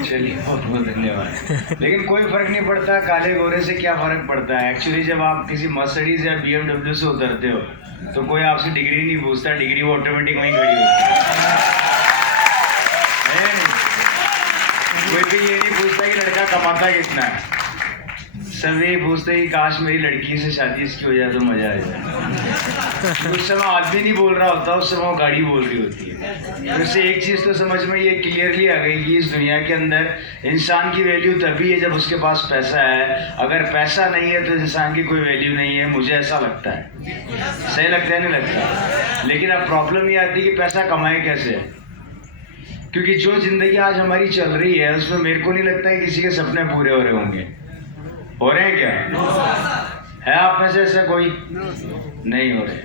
चलिए बहुत बहुत धन्यवाद। लेकिन कोई फर्क नहीं पड़ता, काले गोरे से क्या फर्क पड़ता है। एक्चुअली जब आप किसी मर्सिडीज या BMW से उतरते हो तो कोई आपसे डिग्री नहीं पूछता, डिग्री वो ऑटोमेटिक वहीं खड़ी होती है नहीं? कोई भी ये नहीं पूछता कि लड़का कमाता कितना है, सब यही पूछते कि काश मेरी लड़की से शादी इसकी हो जाए तो मजा आ जाए। उस समय आदमी नहीं बोल रहा होता, उस समय वो गाड़ी बोल रही होती है। तो इससे एक चीज़ तो समझ में ये क्लियरली आ गई कि इस दुनिया के अंदर इंसान की वैल्यू तभी है जब उसके पास पैसा है। अगर पैसा नहीं है तो इंसान की कोई वैल्यू नहीं है, मुझे ऐसा लगता है। सही लगता है नहीं लगता? लेकिन अब प्रॉब्लम ये आती है कि पैसा कमाए कैसे, क्योंकि जो जिंदगी आज हमारी चल रही है उसमें मेरे को नहीं लगता है किसी के सपने पूरे हो रहे होंगे। हो रहे हैं क्या? है आप में से ऐसा कोई? नहीं हो रहे।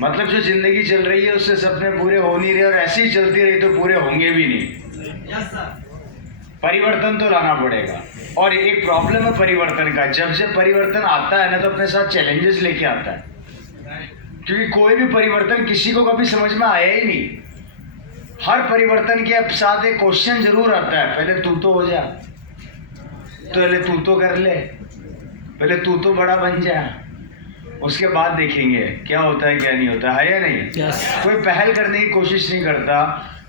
मतलब जो जिंदगी चल रही है उससे सपने पूरे हो नहीं रहे, और ऐसे ही चलती रही तो पूरे होंगे भी नहीं। परिवर्तन तो लाना पड़ेगा। और एक प्रॉब्लम है परिवर्तन का, जब परिवर्तन आता है ना तो अपने साथ चैलेंजेस लेके आता है। क्योंकि कोई भी परिवर्तन किसी को कभी समझ में आया ही नहीं। हर परिवर्तन के साथ एक क्वेश्चन जरूर आता है, पहले तू तो हो जा, तो पहले तू तो कर ले, पहले तू तो बड़ा बन जा, उसके बाद देखेंगे क्या होता है क्या नहीं होता है या नहीं। कोई पहल करने की कोशिश नहीं करता।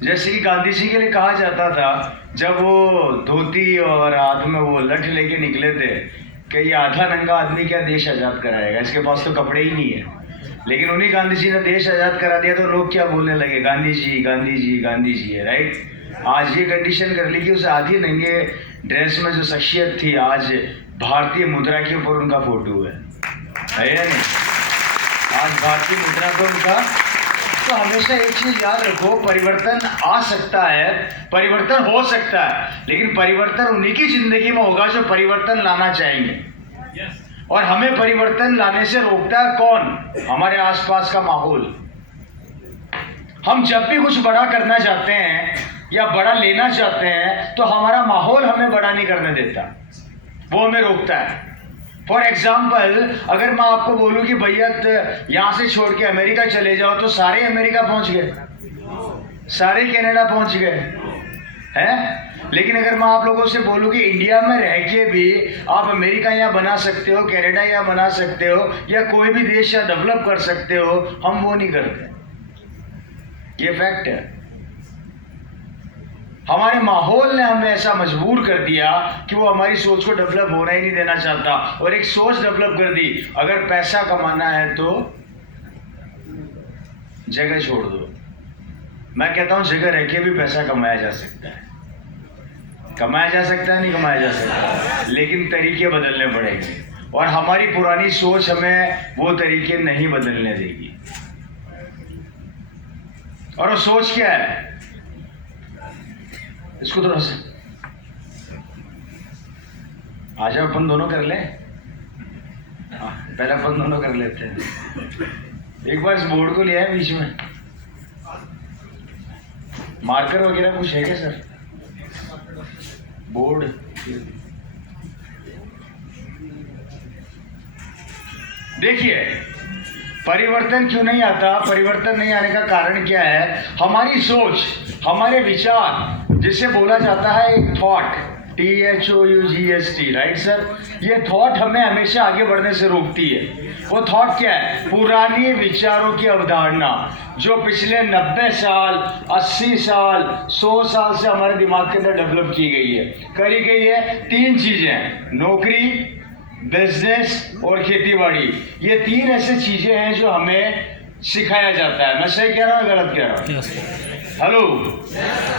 जैसे कि गांधी जी के लिए कहा जाता था, जब वो धोती और हाथ में वो लठ लेके निकले थे कि ये आधा नंगा आदमी क्या देश आज़ाद कराएगा, इसके पास तो कपड़े ही नहीं है। लेकिन उन्हीं गांधी जी ने देश आज़ाद करा दिया तो लोग क्या बोलने लगे, गांधी जी गांधी जी गांधी जी है, राइट। आज ये कंडीशन कर ली कि उस आधी नंगे ड्रेस में जो शख्सियत थी, आज भारतीय मुद्रा के ऊपर उनका फोटो है या नहीं? आज भारतीय मुद्रा पर उनका। तो हमेशा एक चीज याद रखो, परिवर्तन आ सकता है, परिवर्तन हो सकता है, लेकिन परिवर्तन उन्हीं की जिंदगी में होगा जो परिवर्तन लाना चाहिए। और हमें परिवर्तन लाने से रोकता है कौन? हमारे आसपास का माहौल। हम जब भी कुछ बड़ा करना चाहते हैं या बड़ा लेना चाहते हैं तो हमारा माहौल हमें बड़ा नहीं करने देता, वो हमें रोकता है। फॉर एग्जाम्पल, अगर मैं आपको बोलूं कि भैया यहां से छोड़ के अमेरिका चले जाओ तो सारे अमेरिका पहुंच गए, सारे कनाडा पहुंच गए हैं। लेकिन अगर मैं आप लोगों से बोलूं कि इंडिया में रह के भी आप अमेरिका यहाँ बना सकते हो, कनाडा यहाँ बना सकते हो, या कोई भी देश यहाँ डेवलप कर सकते हो, हम वो नहीं करते। ये फैक्ट है। हमारे माहौल ने हमें ऐसा मजबूर कर दिया कि वो हमारी सोच को डेवलप होना ही नहीं देना चाहता, और एक सोच डेवलप कर दी, अगर पैसा कमाना है तो जगह छोड़ दो। मैं कहता हूं जगह रह के भी पैसा कमाया जा सकता है। कमाया जा सकता है, नहीं कमाया जा सकता, लेकिन तरीके बदलने पड़ेंगे। और हमारी पुरानी सोच हमें वो तरीके नहीं बदलने देगी। और वो सोच क्या है? इसको थोड़ा सा आ जाओ, अपन दोनों कर ले। पहले अपन दोनों कर लेते हैं। एक बार इस बोर्ड को ले आए बीच में, मार्कर वगैरह कुछ है क्या सर? बोर्ड देखिए, परिवर्तन क्यों नहीं आता? परिवर्तन नहीं आने का कारण क्या है? हमारी सोच, हमारे विचार, जिसे बोला जाता है एक थॉट, THOUGHT, राइट सर। ये थॉट हमें हमेशा आगे बढ़ने से रोकती है। वो थॉट क्या है? पुरानी विचारों की अवधारणा जो पिछले 90 साल, 80 साल, 100 साल से हमारे दिमाग के अंदर डेवलप की गई है, करी गई है। 3 चीजें, नौकरी, बिजनेस और खेतीबाड़ी। ये 3 ऐसी चीजें हैं जो हमें सिखाया जाता है। मैं सही कह रहा हूँ, गलत कह रहा हूँ? हेलो,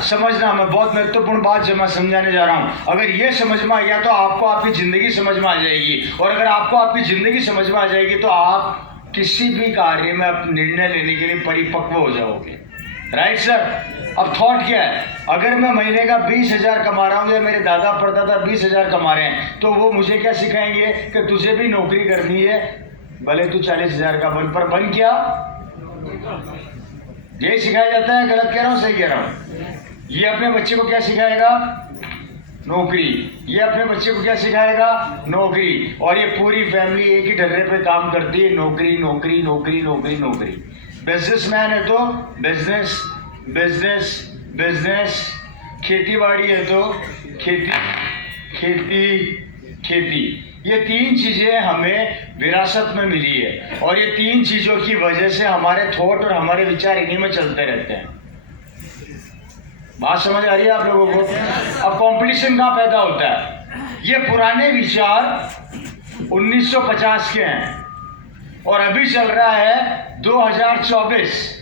समझना, मैं बहुत महत्वपूर्ण बात जो मैं समझाने जा रहा हूँ। अगर ये समझ में आ गया तो आपको आपकी जिंदगी समझ में आ जाएगी, और अगर आपको आपकी जिंदगी समझ में आ जाएगी तो आप किसी भी कार्य में निर्णय लेने के लिए परिपक्व हो जाओगे, राइट सर। अब थॉट क्या है? अगर मैं महीने का 20,000 कमा रहा हूँ या मेरे दादा परदादा 20,000 कमा रहे हैं, तो वो मुझे क्या सिखाएंगे कि तुझे भी नौकरी करनी है, भले तू 40,000 का बन, पर बन क्या? यही सिखाया जाता है। गलत कह रहा हूँ, सही कह रहा हूँ? ये अपने बच्चे को क्या सिखाएगा? नौकरी। ये अपने बच्चे को क्या सिखाएगा? नौकरी। और ये पूरी फैमिली एक ही ढर्रे पे काम करती है, नौकरी नौकरी नौकरी नौकरी नौकरी। बिजनेसमैन है तो बिजनेस बिजनेस बिजनेस। खेती बाड़ी है तो खेती खेती खेती, ये तीन चीजें हमें विरासत में मिली है और ये तीन चीजों की वजह से हमारे थॉट और हमारे विचार इन्हीं में चलते रहते हैं। बात समझ आ रही है आप लोगों को? अब कंपटीशन कहाँ पैदा होता है? ये पुराने विचार 1950 के हैं और अभी चल रहा है 2024।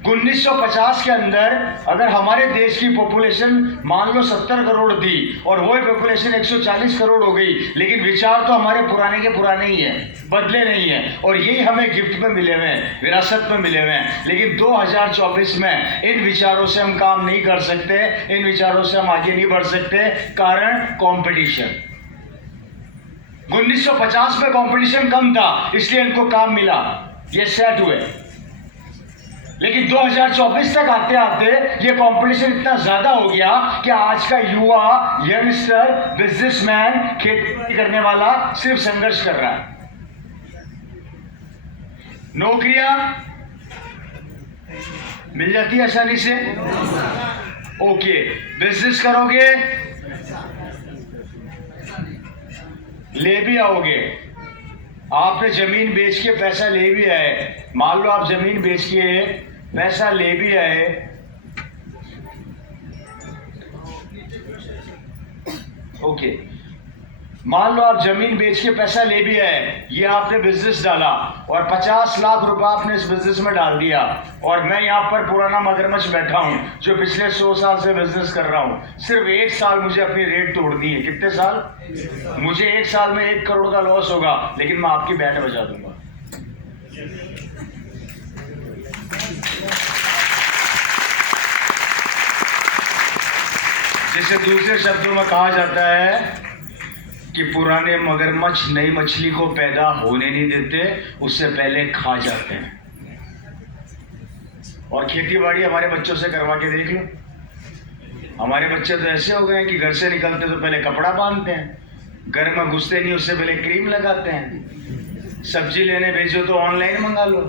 1950 के अंदर अगर हमारे देश की पॉपुलेशन मान लो 70 करोड़ थी और वही पॉपुलेशन 140 करोड़ हो गई, लेकिन विचार तो हमारे पुराने के पुराने ही हैं, बदले नहीं हैं और यही हमें गिफ्ट में मिले हुए हैं, विरासत में मिले हुए हैं। लेकिन 2024 में इन विचारों से हम काम नहीं कर सकते, इन विचारों से हम आगे नहीं बढ़ सकते। कारण कंपटीशन। 1950 में कंपटीशन कम था इसलिए इनको काम मिला, ये सेट हुए। लेकिन 2024 तक आते आते ये कंपटीशन इतना ज्यादा हो गया कि आज का युवा, यंगस्टर, बिजनेसमैन, खेती करने वाला सिर्फ संघर्ष कर रहा है। नौकरियां मिल जाती है आसानी से, ओके। बिजनेस करोगे, ले भी आओगे। आपने जमीन बेच के पैसा ले भी आए, मान लो आप जमीन बेच के पैसा ले भी आए, ओके। मान लो आप जमीन बेच के पैसा ले भी आए, ये आपने बिजनेस डाला और 50 लाख रुपया आपने इस बिजनेस में डाल दिया और मैं यहाँ पर पुराना मगरमच्छ बैठा हूँ जो पिछले 100 साल से बिजनेस कर रहा हूँ। सिर्फ 1 साल मुझे अपनी रेट तोड़नी है। कितने साल? मुझे 1 साल में 1 करोड़ का लॉस होगा, लेकिन मैं आपकी बैंड बजा दूंगा। जिसे दूसरे शब्दों में कहा जाता है कि पुराने मगरमच्छ नई मछली को पैदा होने नहीं देते, उससे पहले खा जाते हैं। और खेती बाड़ी हमारे बच्चों से करवा के देख लो, हमारे बच्चे तो ऐसे हो गए हैं कि घर से निकलते तो पहले कपड़ा बांधते हैं, घर में घुसते नहीं उससे पहले क्रीम लगाते हैं, सब्जी लेने भेजो तो ऑनलाइन मंगा लो,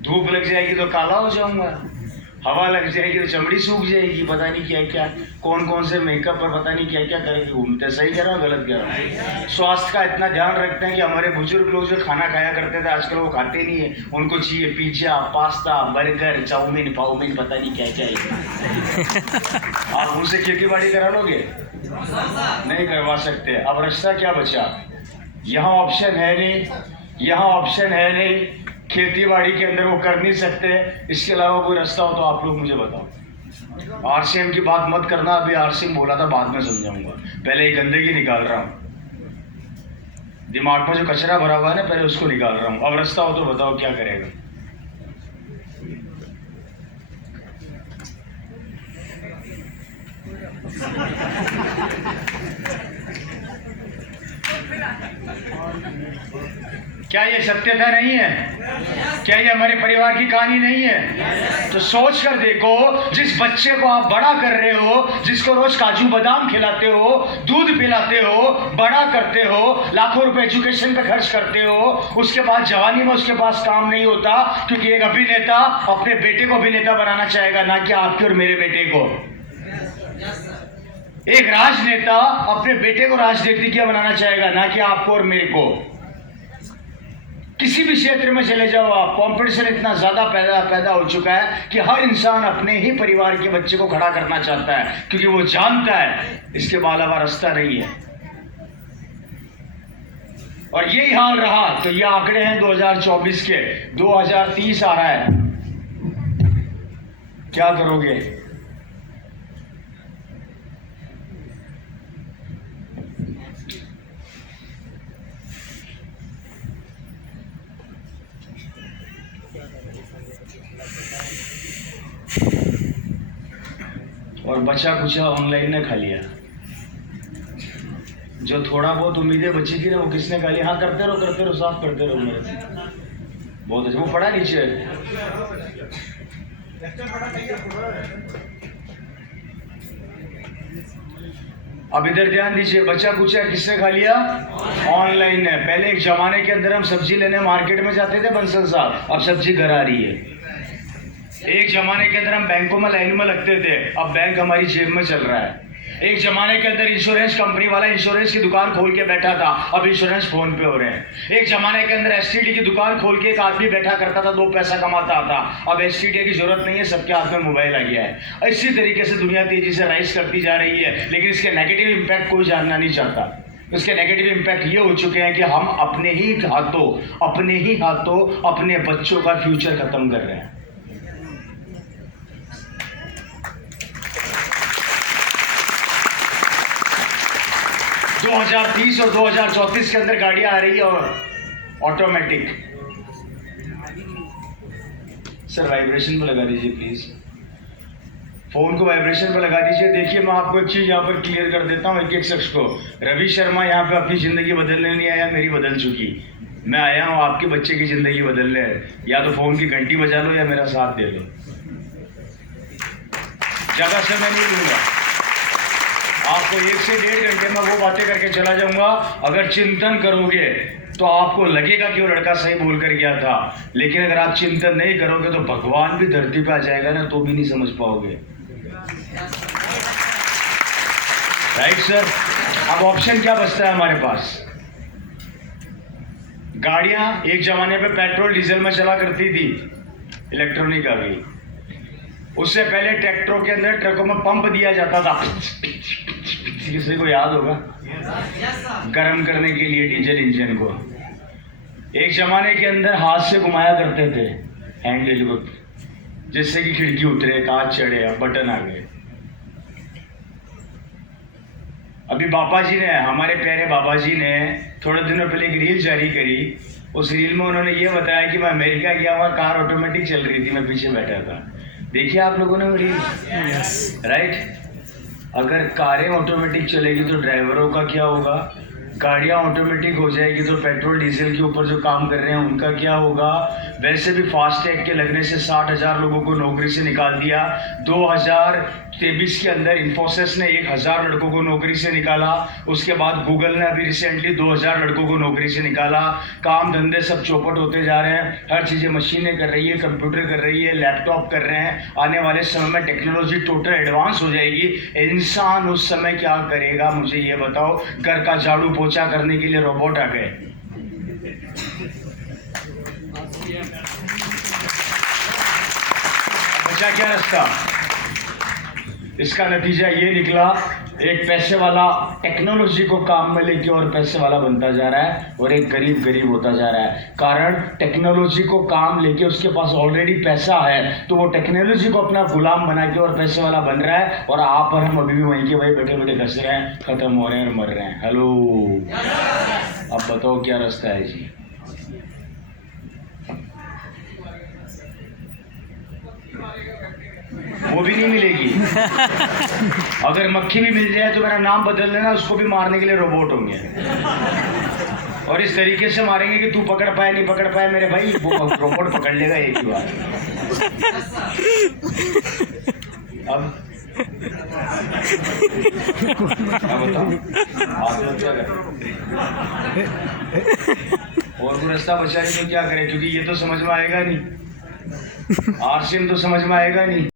धूप लग जाएगी तो काला हो जाऊंगा, हवा लग जाएगी तो चमड़ी सूख जाएगी, पता नहीं क्या क्या, कौन कौन से मेकअप पर पता नहीं क्या क्या करके घूमते। सही कह रहा हूँ गलत कह रहा हूँ? स्वास्थ्य का इतना ध्यान रखते हैं कि हमारे बुजुर्ग लोग जो खाना खाया करते थे आजकल वो खाते नहीं है, उनको चाहिए पिज्जा, पास्ता, बर्गर, चाउमीन, पाउमीन, पता नहीं क्या क्या है। आप उनसे खेती बाड़ी करा लोगे? नहीं करवा सकते। अब रास्ता क्या बचा? यहाँ ऑप्शन है नहीं, यहाँ ऑप्शन है नहीं, खेती बाड़ी के अंदर वो कर नहीं सकते। इसके अलावा कोई रास्ता हो तो आप लोग मुझे बताओ। आरसीएम की बात मत करना, अभी आरसीएम बोला था, बाद में समझाऊंगा। पहले ये गंदगी निकाल रहा हूँ, दिमाग में जो कचरा भरा हुआ है ना, पहले उसको निकाल रहा हूँ। अब रास्ता हो तो बताओ क्या करेगा? क्या ये सत्यता नहीं है? क्या ये हमारे परिवार की कहानी नहीं है? तो सोच कर देखो, जिस बच्चे को आप बड़ा कर रहे हो, जिसको रोज काजू बादाम खिलाते हो, दूध पिलाते हो, बड़ा करते हो, लाखों रुपए एजुकेशन पे खर्च करते हो, उसके बाद जवानी में उसके पास काम नहीं होता, क्योंकि एक अभिनेता अपने बेटे को अभिनेता बनाना चाहेगा, ना कि आपके और मेरे बेटे को। एक राजनेता अपने बेटे को राजनीतिज्ञ बनाना चाहेगा, ना कि आपको और मेरे को। किसी भी क्षेत्र में चले जाओ आप, कंपटीशन इतना ज्यादा पैदा हो चुका है कि हर इंसान अपने ही परिवार के बच्चे को खड़ा करना चाहता है, क्योंकि वो जानता है इसके अलावा रास्ता नहीं है। और यही हाल रहा तो ये आंकड़े हैं 2024 के। 2030 आ रहा है, क्या करोगे? और बचा कुचा ऑनलाइन ने खा लिया। जो थोड़ा बहुत उम्मीदें बची थी ना, वो किसने खा लिया? हाँ, करते रहो, साफ करते रहो मेरे से। बहुत अच्छा, वो पड़ा नीचे। अब इधर ध्यान दीजिए, बचा कुचा किसने खा लिया? ऑनलाइन ने। पहले एक जमाने के अंदर हम सब्जी लेने मार्केट में जाते थे बंसल साहब, अब सब्जी घर आ रही है। एक जमाने के अंदर हम बैंकों में लाइन में लगते थे, अब बैंक हमारी जेब में चल रहा है। एक जमाने के अंदर इंश्योरेंस कंपनी वाला इंश्योरेंस की दुकान खोल के बैठा था, अब इंश्योरेंस फोन पे हो रहे हैं। एक जमाने के अंदर एसटीडी की दुकान खोल के एक आदमी बैठा करता था, 2 पैसा कमाता था, अब एसटीडी की जरूरत नहीं है, सबके हाथ में मोबाइल आ गया है। इसी तरीके से दुनिया तेजी से राइज करती जा रही है, लेकिन इसके नेगेटिव इंपैक्ट कोई जानना नहीं चाहता। इसके नेगेटिव इंपैक्ट ये हो चुके हैं कि हम अपने ही हाथों अपने बच्चों का फ्यूचर खत्म कर रहे हैं। दो 2030 और 2034 के अंदर गाड़ियां आ रही है और ऑटोमेटिक। सर वाइब्रेशन पे लगा दीजिए प्लीज, फोन को वाइब्रेशन पे लगा दीजिए। देखिए मैं आपको एक चीज यहाँ पर क्लियर कर देता हूँ, एक शख्स को। रवि शर्मा यहाँ पे अपनी जिंदगी बदलने नहीं आया, मेरी बदल चुकी। मैं आया हूँ आपके बच्चे की जिंदगी बदलने। या तो फोन की घंटी बजा लो या मेरा साथ दे दो, ज्यादा समय नहीं लूंगा। आपको 1 से 1.5 घंटे में वो बातें करके चला जाऊंगा। अगर चिंतन करोगे तो आपको लगेगा कि वो लड़का सही बोल कर गया था, लेकिन अगर आप चिंतन नहीं करोगे तो भगवान भी धरती पे आ जाएगा ना, तो भी नहीं समझ पाओगे। Right sir. अब ऑप्शन क्या बचता है हमारे पास? गाड़ियां एक जमाने पे पेट्रोल डीजल में चला करती थी, इलेक्ट्रॉनिक आ गई। उससे पहले ट्रैक्टरों के अंदर ट्रकों में पंप दिया जाता था, किसी को याद होगा, गर्म करने के लिए डीजल इंजन को। एक जमाने के अंदर हाथ से घुमाया करते थे हैंडल को, जिससे कि खिड़की उतरे, कांच चढ़े, अब बटन आ गए। अभी बाबा जी ने, हमारे प्यारे बाबा जी ने थोड़े दिनों पहले एक रील जारी करी। उस रील में उन्होंने ये बताया कि मैं अमेरिका गया हुआ, कार ऑटोमेटिक चल रही थी, मैं पीछे बैठा था। देखिए आप लोगों ने वो रील, राइट। अगर कारें ऑटोमेटिक चलेगी तो ड्राइवरों का क्या होगा? गाड़ियां ऑटोमेटिक हो जाएगी तो पेट्रोल डीजल के ऊपर जो काम कर रहे हैं उनका क्या होगा? वैसे भी फास्टैग के लगने से 60,000 लोगों को नौकरी से निकाल दिया। 2023 के अंदर इन्फोसिस ने 1,000 लड़कों को नौकरी से निकाला। उसके बाद गूगल ने अभी रिसेंटली 2,000 लड़कों को नौकरी से निकाला। काम धंधे सब चौपट होते जा रहे हैं, हर चीज़ें मशीनें कर रही है, कंप्यूटर कर रही है, लैपटॉप कर रहे हैं। आने वाले समय में टेक्नोलॉजी टोटल एडवांस हो जाएगी। इंसान उस समय क्या करेगा मुझे ये बताओ? घर का झाड़ू पोछा करने के लिए रोबोट आ गए। बचा क्या रास्ता? इसका नतीजा ये निकला, एक पैसे वाला टेक्नोलॉजी को काम में लेके और पैसे वाला बनता जा रहा है, और एक गरीब गरीब होता जा रहा है। कारण टेक्नोलॉजी को काम लेके उसके पास ऑलरेडी पैसा है, तो वो टेक्नोलॉजी को अपना गुलाम बना के और पैसे वाला बन रहा है, और आप और हम अभी भी वहीं के वहीं बैठे बैठे घस रहे हैं, खत्म हो रहे हैं और मर रहे हैं। हेलो, अब बताओ क्या रास्ता है जी? वो भी नहीं मिलेगी। अगर मक्खी भी मिल जाए तो मेरा नाम बदल लेना, उसको भी मारने के लिए रोबोट होंगे, और इस तरीके से मारेंगे कि तू पकड़ पाए नहीं पकड़ पाए मेरे भाई, वो रोबोट पकड़ लेगा एक ही बार। अब बताओ आप लोग क्या करें? और कोई रास्ता बचा नहीं तो क्या करें? क्योंकि ये तो समझ में आएगा नहीं, आरसीएम तो समझ में आएगा नहीं।